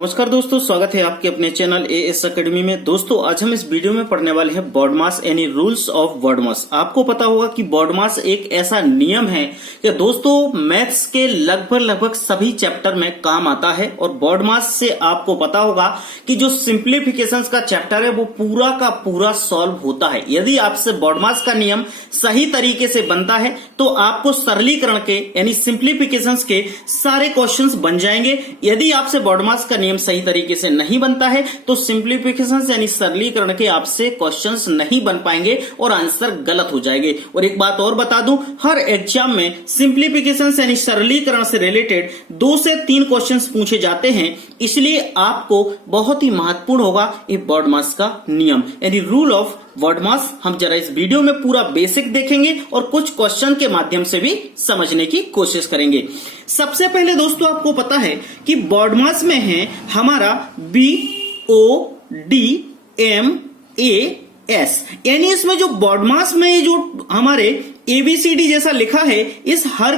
नमस्कार दोस्तों, स्वागत है आपके अपने चैनल एएस एकेडमी में। दोस्तों आज हम इस वीडियो में पढ़ने वाले हैं बॉडमास यानी रूल्स ऑफ बॉडमास। आपको पता होगा कि बॉडमास एक ऐसा नियम है कि दोस्तों मैथ्स के लगभग सभी चैप्टर में काम आता है। और बॉडमास से आपको पता होगा कि जो सिंप्लीफिकेशंस का चैप्टर है वो पूरा का पूरा सॉल्व होता है। यदि आपसे बॉडमास का नियम सही तरीके से बनता है तो आपको सरलीकरण के यानी सिंप्लीफिकेशंस के सारे क्वेश्चंस बन जाएंगे। यदि आपसे बॉडमास का नियम सही तरीके से नहीं बनता है तो सिंप्लीफिकेशंस यानी सरलीकरण के आपसे क्वेश्चंस नहीं बन पाएंगे और आंसर गलत हो जाएंगे। और एक बात और बता दूं, हर एग्जाम में सिंप्लीफिकेशंस यानी सरलीकरण से रिलेटेड 2 से 3 क्वेश्चंस पूछे जाते हैं, इसलिए आपको बहुत ही महत्वपूर्ण होगा ये बॉडमास का नियम यानी रूल ऑफ बॉडमास। हम जरा इस वीडियो में पूरा बेसिक देखेंगे और कुछ क्वेश्चन के माध्यम से भी समझने की कोशिश करेंगे। सबसे पहले दोस्तों आपको पता है कि बॉडमास में है हमारा BODMAS, यानी इसमें जो बॉडमास में जो हमारे ABCD जैसा लिखा है, इस हर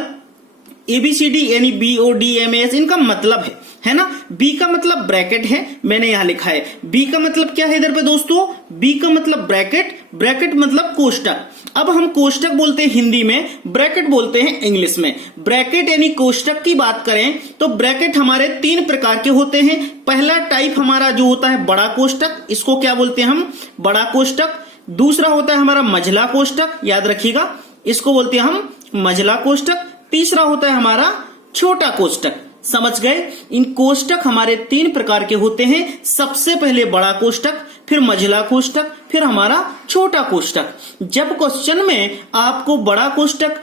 ABCD यानी BODMAS इनका मतलब है ना। B का मतलब ब्रैकेट है, मैंने यहां लिखा है। B का मतलब क्या है इधर पे दोस्तों? B का मतलब ब्रैकेट मतलब कोष्टक। अब हम कोष्टक बोलते हैं हिंदी में, ब्रैकेट बोलते हैं इंग्लिश में। ब्रैकेट यानी कोष्टक की बात करें तो ब्रैकेट हमारे 3 प्रकार के होते हैं। पहला टाइप हमारा जो होता है बड़ा कोष्टक, इसको क्या बोलते हैं हम? बड़ा कोष्टक। दूसरा होता है हमारा मझला कोष्टक, याद रखिएगा, इसको बोलते हैं हम मझला कोष्टक। तीसरा होता है हमारा छोटा कोष्टक। समझ गए? इन कोष्टक हमारे 3 प्रकार के होते हैं। सबसे पहले बड़ा कोष्टक, फिर मझला कोष्टक, फिर हमारा छोटा कोष्टक। जब क्वेश्चन में आपको बड़ा कोष्टक,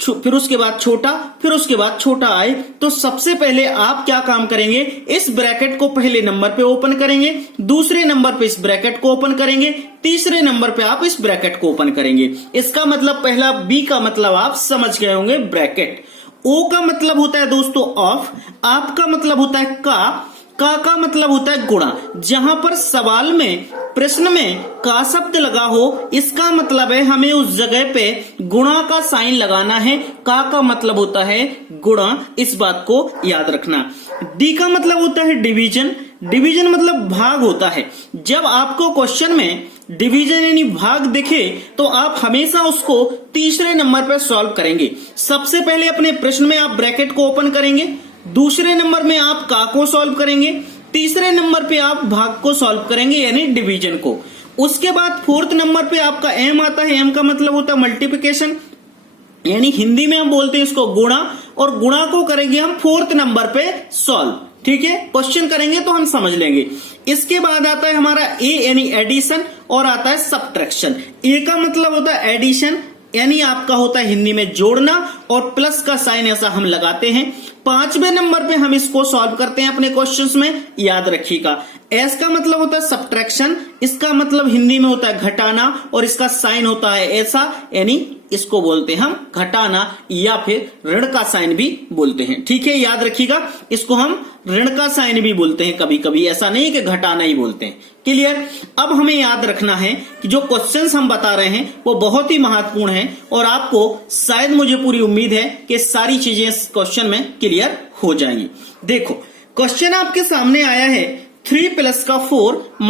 फिर उसके बाद छोटा, फिर उसके बाद छोटा आए, तो सबसे पहले आप क्या काम करेंगे? इस ब्रैकेट को पहले नंबर पे ओपन करेंगे, दूसरे नंबर पे इस ब्रैकेट को ओपन करेंगे, तीसरे नंबर पे आप इस ब्रैकेट को ओपन करेंगे। इसका मतलब पहला B का मतलब आप समझ गए होंगे, ब्रैकेट। O का मतलब होता है दोस्तों ऑफ, आप का मतलब होता है का मतलब होता है गुणा। जहां पर सवाल में, प्रश्न में का शब्द लगा हो, इसका मतलब है हमें उस जगह पे गुणा का साइन लगाना है। का मतलब होता है गुणा, इस बात को याद रखना। D का मतलब होता है डिवीजन। डिवीजन मतलब भाग होता है। जब आपको क्वेश्चन में डिवीजन यानी भाग दिखे तो आप हमेशा उसको तीसरे नंबर पर सॉल्व करेंगे। सबसे पहले अपने प्रश्न में आप ब्रैकेट को ओपन करेंगे, दूसरे नंबर में आप का को सॉल्व करेंगे, तीसरे नंबर पे आप भाग को सॉल्व करेंगे यानी डिवीजन को। उसके बाद 4th नंबर पे आपका M आता है। M का मतलब होता है मल्टीप्लिकेशन, यानी हिंदी में हम बोलते हैं इसको गुणा, और गुणा को करेंगे हम 4th नंबर पे सॉल्व। ठीक है, क्वेश्चन करेंगे तो हम समझ लेंगे। इसके बाद आता है हमारा A यानी एडिशन, और आता है सब्ट्रैक्शन। A का मतलब होता है एडिशन, यानी आपका होता है हिंदी में जोड़ना, और प्लस का साइन ऐसा हम लगाते हैं। 5वें नंबर पे हम इसको सॉल्व करते हैं अपने क्वेश्चंस में, याद रखिएगा। एस का मतलब होता है सब्ट्रैक्शन, इसका मतलब हिंदी में होता है घटाना, और इसका साइन होता है ऐसा, यानी इसको बोलते हैं हम घटाना, या फिर ऋण का साइन भी बोलते हैं। ठीक है, याद रखिएगा, इसको हम ऋण का साइन भी बोलते हैं कभी कभी, ऐसा नहीं कि घटाना ही बोलते हैं। क्लियर? अब हमें याद रखना है कि जो क्वेश्चंस हम बता रहे हैं वो बहुत ही महत्वपूर्ण है, और आपको शायद, मुझे पूरी उम्मीद है कि सारी चीजें इस क्वेश्चन में क्लियर हो जाएंगी। देखो, क्वेश्चन आपके सामने आया है 3 + का 4 -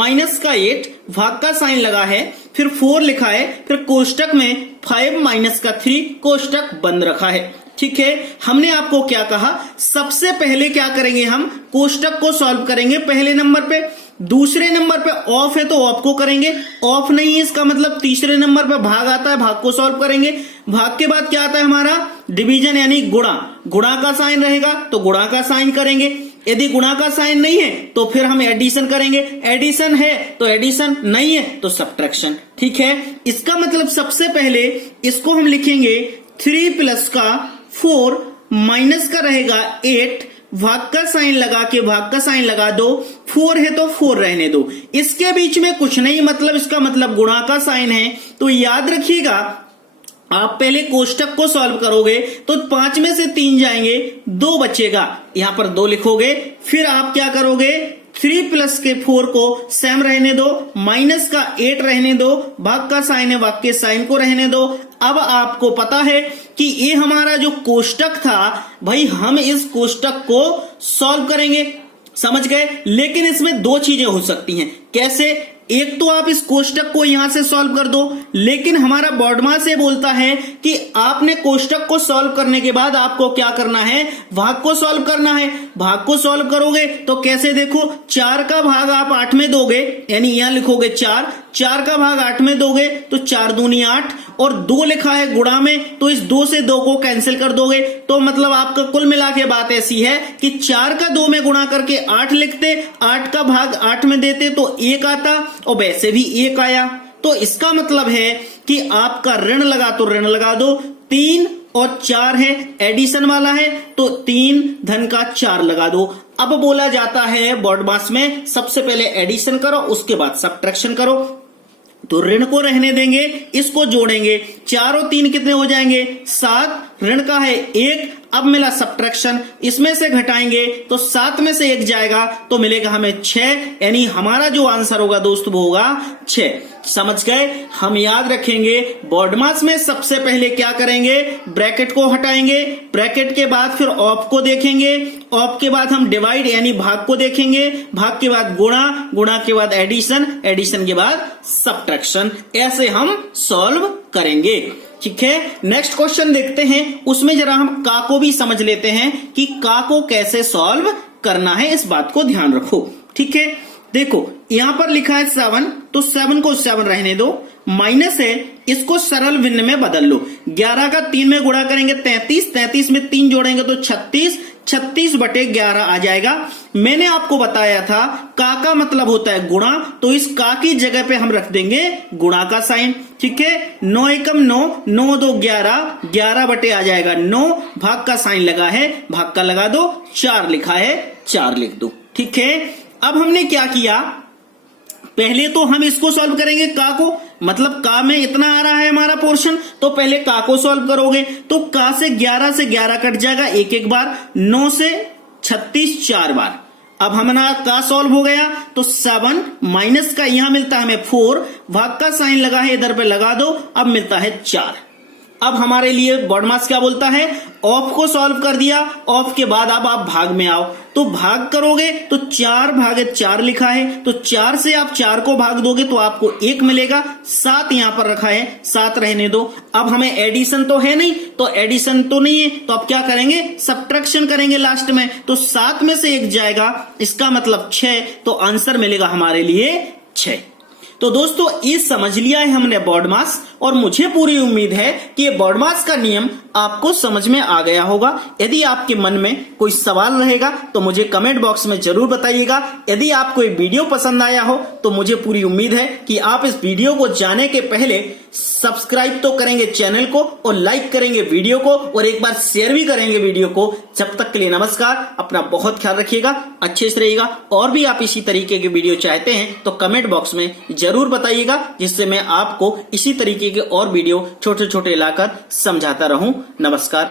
का 8, भाग का साइन लगा है, फिर 4 लिखा है, फिर कोष्टक में 5 - का 3, कोष्टक बंद रखा है। ठीक है, हमने आपको क्या कहा? सबसे पहले क्या करेंगे? हम कोष्टक को सॉल्व करेंगे पहले नंबर पे। दूसरे नंबर पे ऑफ है तो ऑफ को करेंगे, ऑफ नहीं है इसका मतलब तीसरे नंबर पे भाग आता है, भाग को सॉल्व करेंगे। भाग के बाद क्या आता है हमारा? डिवीजन यानी गुणा। गुणा का साइन रहेगा तो गुणा का साइन करेंगे, यदि गुणा का साइन नहीं है तो फिर हम एडिशन करेंगे, एडिशन है तो एडिशन, नहीं है तो सब्ट्रैक्शन। ठीक है, इसका मतलब सबसे पहले इसको हम लिखेंगे 3 + का 4 - का रहेगा 8, भाग का साइन लगा के भाग का साइन लगा दो, 4 है तो 4 रहने दो, इसके बीच में कुछ नहीं, मतलब इसका मतलब गुणा का साइन है। तो याद रखिएगा, आप पहले कोष्टक को सॉल्व करोगे तो 5 में से 3 जाएंगे, 2 बचेगा, यहां पर 2 लिखोगे। फिर आप क्या करोगे? 3 + के 4 को सेम रहने दो, माइनस का 8 रहने दो, भाग का साइन है, भाग के साइन को रहने दो। अब आपको पता है कि ये हमारा जो कोष्टक था, भाई हम इस कोष्टक को सॉल्व करेंगे। समझ गए। लेकिन इसमें दो चीजें हो सकती हैं। कैसे? एक तो आप इस कोष्टक को यहां से सॉल्व कर दो, लेकिन हमारा बॉडमास ये बोलता है कि आपने कोष्टक को सॉल्व करने के बाद आपको क्या करना है, भाग को सॉल्व करना है। भाग को सॉल्व करोगे तो कैसे? देखो, 4 का भाग आप 8 में दोगे, यानी यहां लिखोगे 4, 4 का भाग 8 में दोगे तो 4 दूनी 8, और 2 लिखा है गुणा में, तो इस 2 से 2 को कैंसिल कर दोगे। तो मतलब आपका कुल मिला के बात ऐसी है कि 4 का 2 में गुणा करके 8 लिखते, 8 का भाग 8 में देते तो 1 आता, और वैसे भी 1 आया। तो इसका मतलब है कि आपका ऋण लगा तो ऋण लगा दो, 3 और 4 है, एडिशन वाला है, तो 3 धन का 4 लगा दो। अब बोला जाता है बॉडमास में सबसे पहले एडिशन करो, उसके बाद सब्ट्रैक्शन करो। तो ऋण को रहने देंगे, इसको जोड़ेंगे, 4 और 3 कितने हो जाएंगे? 7, ऋण का है 1, अब मिला सब्ट्रैक्शन, इसमें से घटाएंगे तो 7 में से 1 जाएगा तो मिलेगा हमें 6, यानी हमारा जो आंसर होगा दोस्त वो होगा 6। समझ गए? हम याद रखेंगे बॉडमास में सबसे पहले क्या करेंगे, ब्रैकेट को हटाएंगे, ब्रैकेट के बाद फिर ऑफ को देखेंगे, ऑफ के बाद हम डिवाइड यानी भाग को देखेंगे, भाग के बाद गुणा, गुणा के बाद एडिशन, एडिशन के बाद सब्ट्रैक्शन। ऐसे हम सॉल्व करेंगे। ठीक है, नेक्स्ट क्वेश्चन देखते हैं। उसमें जरा हम का को भी समझ लेते हैं कि का को कैसे सॉल्व करना है, इस बात को ध्यान रखो। ठीक है, देखो यहां पर लिखा है 7, तो 7 को 7 रहने दो, माइनस है, इसको सरल भिन्न में बदल लो। 11 का 3 में गुणा करेंगे 33, 33 में 3 जोड़ेंगे तो 36, 36/11 आ जाएगा। मैंने आपको बताया था का मतलब होता है गुणा, तो इस का की जगह पे हम रख देंगे गुणा का साइन। ठीक है, 9 एकम 9, 9 2 11, 11 आ जाएगा 9, भाग का साइन लगा है, भाग का लगा दो, 4 लिखा है, 4 लिख दो। ठीक है, अब हमने क्या किया, पहले तो हम इसको सॉल्व करेंगे का को, मतलब का में इतना आ रहा है हमारा पोर्शन, तो पहले का को सॉल्व करोगे तो का से 11 कट जाएगा एक एक बार, 9 से 36 4 बार। अब हमारा का सॉल्व हो गया तो 7 माइनस का यहां मिलता है हमें 4, भाग का साइन लगा है इधर पे लगा दो, अब मिलता है 4। अब हमारे लिए बॉडमास क्या बोलता है, ऑफ को सॉल्व कर दिया, ऑफ के बाद अब आप भाग में आओ, तो भाग करोगे तो 4/4 लिखा है, तो 4 से आप 4 को भाग दोगे तो आपको 1 मिलेगा, 7 यहां पर रखा है, 7 रहने दो। अब हमें एडिशन तो है नहीं, तो एडिशन तो नहीं है, तो अब क्या करेंगे, सब्ट्रैक्शन करेंगे लास्ट में, तो 7 में से 1 जाएगा, इसका मतलब 6, तो आंसर मिलेगा हमारे लिए 6। तो दोस्तों ये समझ लिया है हमने बॉडमास, और मुझे पूरी उम्मीद है कि ये बॉडमास का नियम आपको समझ में आ गया होगा। यदि आपके मन में कोई सवाल रहेगा तो मुझे कमेंट बॉक्स में जरूर बताइएगा। यदि आपको ये वीडियो पसंद आया हो तो मुझे पूरी उम्मीद है कि आप इस वीडियो को जाने के पहले सब्सक्राइब तो करेंगे चैनल को, और लाइक करेंगे वीडियो को, और एक बार शेयर भी करेंगे वीडियो को। जब तक के लिए नमस्कार, अपना बहुत ख्याल रखिएगा, अच्छे से रहिएगा। और भी आप इसी तरीके के वीडियो चाहते हैं तो कमेंट बॉक्स में जरूर बताइएगा, जिससे मैं आपको इसी तरीके के और वीडियो छोटे छोटे लाकर समझाता रहूं। नमस्कार।